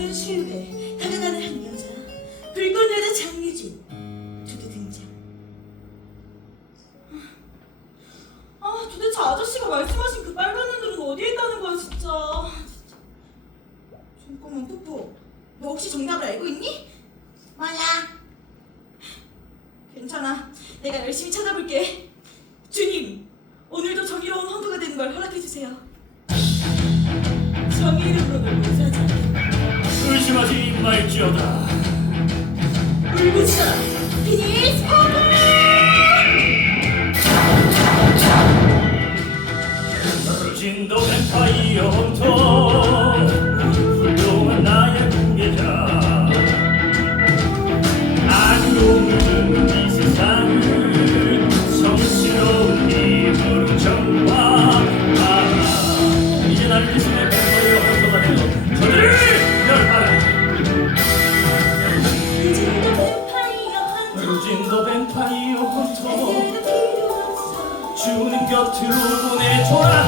아들 수요일에 다가가는 한 여자 불꽃 여자 장유진. 두두 등장. 아, 아 도대체 아저씨가 말씀하신 그 빨간 눈들은 어디에 있다는 거야 진짜. 잠깐만 뽀뽀. 너 혹시 정답을 알고 있니? 몰라 괜찮아. 내가 열심히 찾아볼게. 주님 오늘도 정의로운 헌터가 되는 걸 허락해주세요. 정의 이름으로 널 모사하자 말지어다 울부짖어라. 피니스 진도 뱀파이어 주는 곁으로 보내줘라